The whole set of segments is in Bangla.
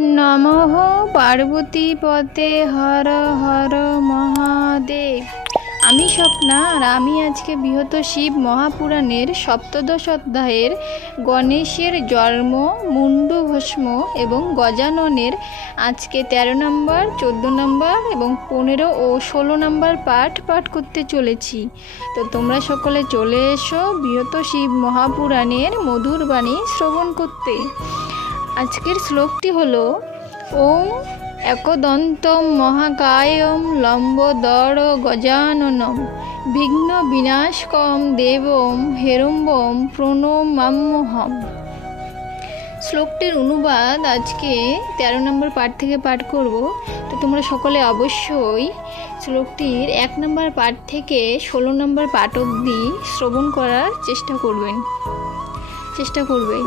নমঃ পার্বতীপতে হর হর মহাদেব। আমি স্বপ্না, আর আমি আজকে বৃহৎ শিব মহাপুরাণের সপ্তদশ অধ্যায়ের গণেশের জন্ম, মুন্ডু ভস্ম এবং গজাননের আজকে 13 নম্বর, 14 নম্বর এবং 15 ও 16 নম্বর পাঠ করতে চলেছি। তো তোমরা সকলে চলে এসো বৃহৎ শিব মহাপুরাণের মধুর বাণী শ্রবণ করতে। আজকের শ্লোকটি হলো ওম একদন্তম মহাকায়ম লম্বোদর গজাননম বিঘ্ন বিনাশকম দেবম হেরম্বম প্রণমাম্যহম। শ্লোকটির অনুবাদ আজকে 13 নম্বর পাঠ থেকে পাঠ করব। তো তোমরা সকলে অবশ্যই শ্লোকটির 1 নম্বর পাঠ থেকে 16 নম্বর পাঠ অবধি শ্রবণ করার চেষ্টা করবে।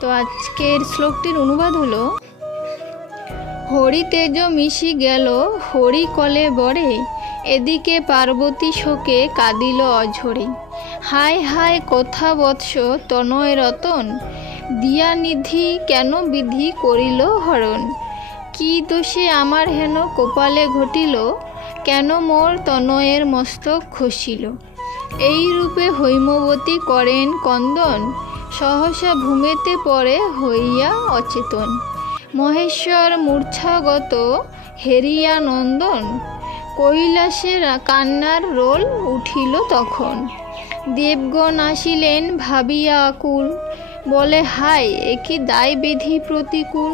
তো আজকের শ্লোকটির অনুবাদ হলো হরি তেজ মিশি গেল হরি কলে বরে, এদিকে পার্বতী শোকে কাঁদিল অঝরে। হায় হায় কথা বৎস তনয় রতন, দিয়া নিধি কেন বিধি করিল হরণ। কি দোষে আমার হেন কপালে ঘটিল, কেন মোর তনয়ের মস্তক খসিল। এই রূপে হৈমবতী করেন কন্দন, সহসা ভূমেতে পড়ে হইয়া অচেতন। মহেশ্বর মূর্ছাগত হেরিয়া নন্দন, কৈলাসে কান্নার রোল উঠিল তখন। দেবগণ আসিলেন ভাবিয়া আকুল, বলে হায় একি দায় বিধি প্রতিকূল।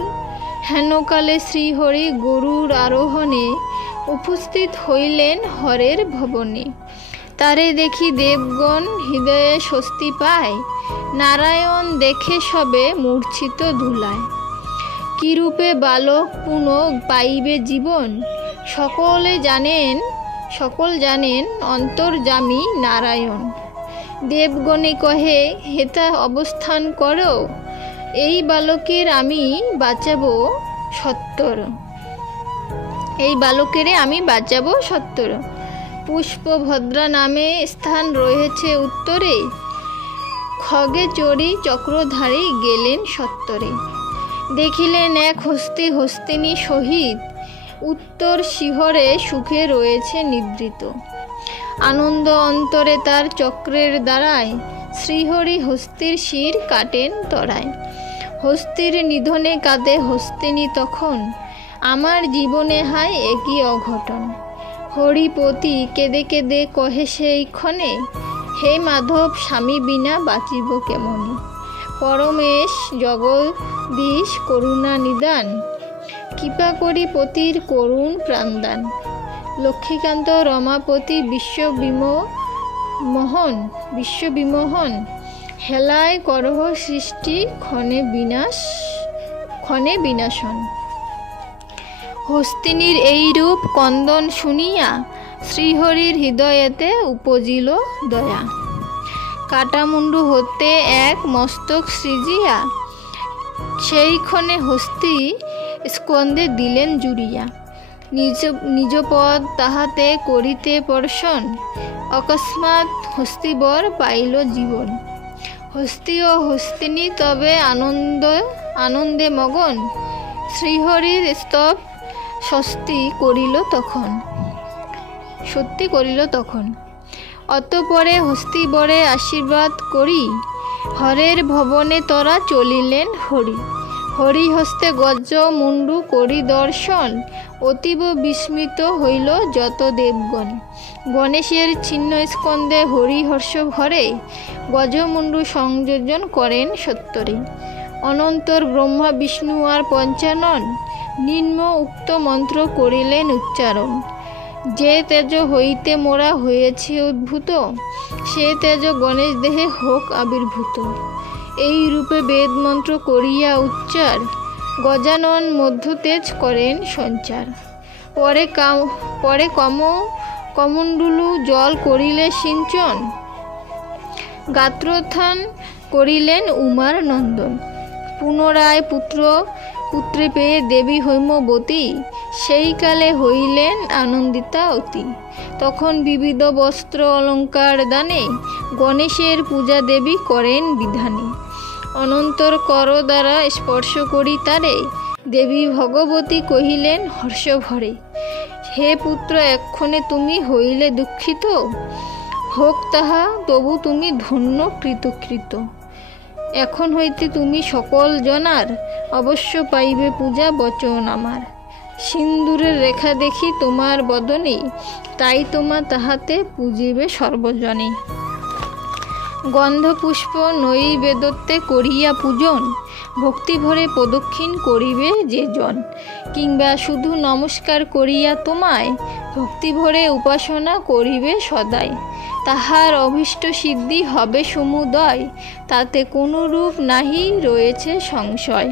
হেনকালে শ্রীহরি গরুর আরোহণে, উপস্থিত হইলেন হরের ভবনে। তারে দেখি দেবগণ হৃদয়ে স্বস্তি পায়, নারায়ণ দেখে সবে মূর্ছিত ধুলায়। কিরূপে বালক পুনঃ পাইবে জীবন, সকল জানেন অন্তর্যামী নারায়ণ। দেবগণে কহে হেতা অবস্থান করো, এই বালকের আমি বাঁচাবো সত্তর। পুষ্পভদ্রা নামে স্থান রয়েছে উত্তরে, খগে চড়ি চক্রধারী গেলেন সত্তরে। দেখিলেন এক হস্তিনী সহিত, উত্তর শিহরে সুখে রয়েছে নিদ্রিত। আনন্দ অন্তরে তার চক্রের দ্বারায়, শ্রীহরি হস্তির শির কাটেন তরায়। হস্তির নিধনে কাঁদে হস্তিনী তখন, আমার জীবনে হায় একই অঘটন। হরিপতি কেঁদে কেঁদে কহে সেই ক্ষণে, হে মাধব স্বামী বিনা বাঁচিব কেমনে। পরমেশ জগদীশ করুণা নিদান, কৃপা করি পতির করুণ প্রাণদান। লক্ষ্মীকান্ত রমাপতি বিশ্ববিমোহন, হেলায় করহ সৃষ্টি ক্ষণে বিনাশন। হস্তিনীর এই রূপ কন্দন শুনিয়া, শ্রীহরির হৃদয়েতে উপজিল দয়া। কাটামুন্ডু হতে এক মস্তক সৃজিয়া, সেই ক্ষণে হস্তি স্কন্দে দিলেন জুড়িয়া। নিজ পদ তাহাতে করিতে পর্শন, অকস্মাৎ হস্তিবর পাইল জীবন। হস্তি ও হস্তিনী তবে আনন্দে মগন, শ্রীহরির স্তব সত্যি করিল তখন। অতঃপরে হস্তিবরে আশীর্বাদ করি, হরের ভবনে তরা চলিলেন হরি। হরিহস্তে গজ মুন্ডু করি দর্শন, অতীব বিস্মিত হইল যত দেবগণ। গণেশের ছিন্ন স্কন্দে হরিহর্ষ ভরে, গজমুন্ডু সংযোজন করেন সত্তরে। অনন্তর ব্রহ্মা বিষ্ণু আর পঞ্চানন, নিম্ন উক্ত মন্ত্র করিলেন উচ্চারণ। যে তেজ হইতে মোরা হয়েছে উদ্ভূত, সে তেজ গণেশ দেহে হোক আবির্ভূত। এই রূপে বেদ মন্ত্র করিয়া উচ্চার, গজানন মধ্যতেজ করেন সঞ্চার। পরে কমণ্ডলু জল করিলে সিঞ্চন, গাত্রোত্থান করিলেন উমার নন্দন। পুনরায় পুত্রে পেয়ে দেবী হৈমবতী, সেই কালে হইলেন আনন্দিতা অতি। তখন বিবিধ বস্ত্র অলঙ্কার দানে, গণেশের পূজা দেবী করেন বিধানে। অনন্তর কর দ্বারা স্পর্শ করি তারে, দেবী ভগবতী কহিলেন হর্ষ ভরে, হে পুত্র, এক্ষণে তুমি হইলে দুঃখিত, হোক তাহা, তবু তুমি ধন্য কৃতকৃত। এখন হইতে তুমি সকল জনার অবশ্য পাইবে পূজা বচন আমার। সিন্দুরের রেখা দেখি তোমার বদনে, তাই তোমা তাহাতে পূজিবে সর্বজনে। গন্ধপুষ্প নৈবেদ্যতে করিয়া পূজন, ভক্তি ভরে প্রদক্ষিণ করিবে যে জন। কিংবা শুধু নমস্কার করিয়া তোমায়, ভক্তি ভরে উপাসনা করিবে সদাই। তাহার অভীষ্ট সিদ্ধি হবে সমুদয়, তাতে কোনো রূপ নাহি রয়েছে সংশয়।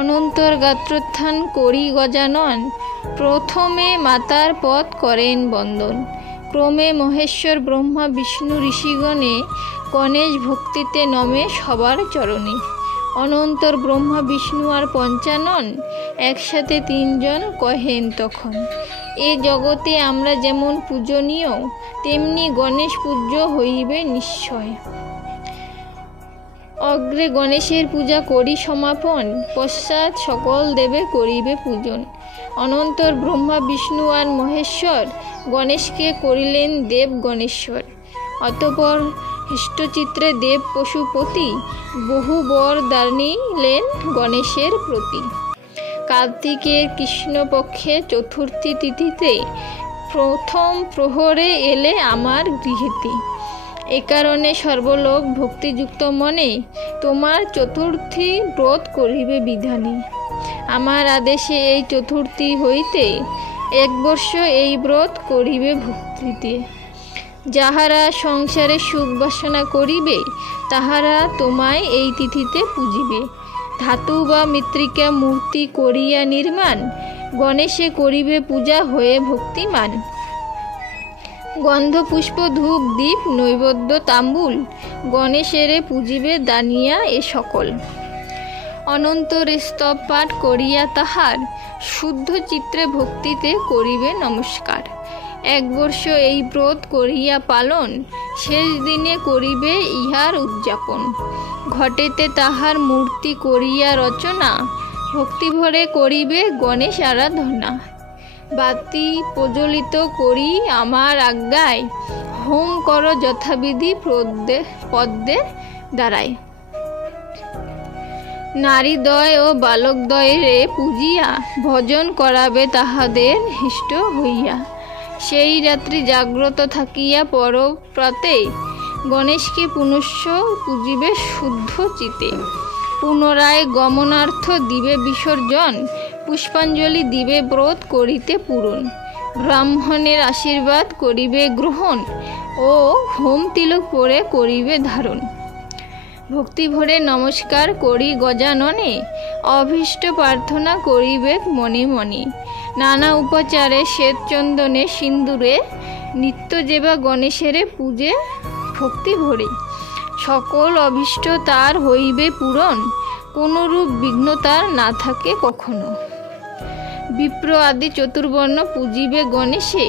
অনন্তর গাত্রোত্থান করি গজানন, প্রথমে মাতার পদ করেন বন্দন। ক্রমে মহেশ্বর ব্রহ্মা বিষ্ণু ঋষিগণে, গণেশ ভক্তিতে নমে সবার চরণে। অনন্তর ব্রহ্মা বিষ্ণু আর পঞ্চানন, একসাথে তিনজন কহেন তখন, এ জগতে আমরা যেমন পূজনীয়, তেমনি গণেশ পূজ্য হইবে নিশ্চয়। অগ্রে গণেশের পূজা করি সমাপন, পশ্চাৎ সকল দেবে করিবে পূজন। অনন্তর ব্রহ্মা বিষ্ণু আর মহেশ্বর, গণেশকে করিলেন দেব গণেশ্বর। অতঃপর হৃষ্টচিত্রে দেব পশুপতি, বহু বর দানিলেন গণেশের প্রতি। কার্তিকের কৃষ্ণপক্ষে চতুর্থী তিথিতে, প্রথম প্রহরে এলে আমার গৃহেতে। এ কারণে সর্বলোক ভক্তিযুক্ত মনে, তোমার চতুর্থী ব্রত করিবে বিধানে। আমার আদেশে এই চতুর্থী হইতে, 1 বর্ষ এই ব্রত করিবে ভক্তিতে। যাহারা সংসারে সুখ বাসনা করিবে, তাহারা তোমায় এই তিথিতে পূজিবে। ধাতু বা মৃত্তিকা মূর্তি করিয়া নির্মাণ, গণেশে করিবে পূজা হয়ে ভক্তিমান। গন্ধ পুষ্প ধূপ দীপ নৈবেদ্য তাম্বুল, গণেশেরে পূজিবে দানিয়া এ সকল। অনন্তর স্তব পাঠ করিয়া তাহার, শুদ্ধ চিত্রে ভক্তিতে করিবে নমস্কার। 1 বর্ষ এই ব্রত করিয়া পালন, শেষ দিনে করিবে ইহার উদযাপন। ঘটেতে তাহার মূর্তি করিয়া রচনা, ভক্তিভরে করিবে গণেশ আরাধনা। বাতি প্রজ্বলিত করি আমার আজ্ঞায়, হোম কর যথাবিধি পদ্মের দ্বারায়। নারীদ্বয় ও বালকদ্বয়েরে পূজিয়া, ভজন করাবে তাহাদের হৃষ্ট হইয়া। সেই রাত্রি জাগ্রত থাকিয়া পরপ্রাতে, গণেশকে পুনশ্চ পূজিবে শুদ্ধ চিতে। পুনরায় গমনার্থ দিবে বিসর্জন, পুষ্পাঞ্জলি দিবে ব্রত করিতে পূরণ। ব্রাহ্মণের আশীর্বাদ করিবে গ্রহণ, ও হোম তিলক পরে করিবে ধারণ। ভক্তি ভরে নমস্কার করি গজাননে, অভীষ্ট প্রার্থনা করিবে মনে মনে। নানা উপচারে শ্বেত চন্দনে সিন্দুরে, নিত্য যেবা গণেশেরে পূজে ভক্তি ভরে। সকল অভীষ্ট তার হইবে পূরণ, কোনরূপ বিঘ্ন তার না থাকে কখনো। বিপ্র আদি চতুর্বর্ণ পূজিবে গণেশে,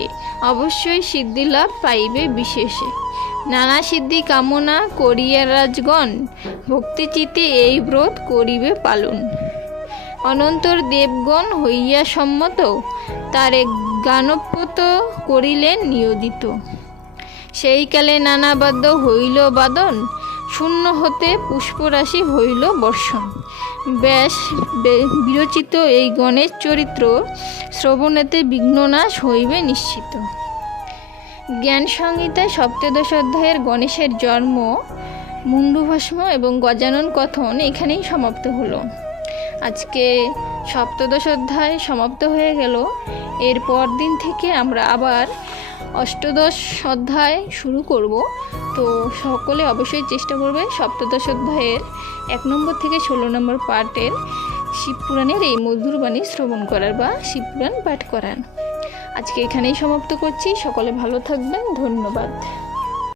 অবশ্যই সিদ্ধিলাভ পাইবে বিশেষে। নানা সিদ্ধি কামনা করিয়া রাজগণ, ভক্তিচিতে এই ব্রত করিবে পালন। অনন্তর দেবগণ হইয়া সম্মত, তারে গানপ্রত করিলেন নিয়োজিত। সেইকালে নানা বাদ্য হইল বাদন, শূন্য হতে পুষ্পরাশি হইল বর্ষণ। ব্যাস বিরচিত এই গণেশ চরিত্র, শ্রবণেতে বিঘ্ননাশ হইবে নিশ্চিত। জ্ঞান সংহিতায় সপ্তদশ অধ্যায়ের গণেশের জন্ম, মুণ্ডভস্ম এবং গজানন কথন এখানেই সমাপ্ত হলো। আজকে সপ্তদশ অধ্যায় সমাপ্ত হয়ে গেল। এর পর দিন থেকে আমরা আবার অষ্টদশ অধ্যায় শুরু করব। তো সকলে অবশ্যই চেষ্টা করবে সপ্তদশ অধ্যায়ের 1 নম্বর থেকে 16 নম্বর পার্টের শিবপুরাণের এই মধুর বাণী শ্রবণ করার বা শিবপুরাণ পাঠ করার। আজকে এখানেই সমাপ্ত করছি। সকলে ভালো থাকবেন। ধন্যবাদ।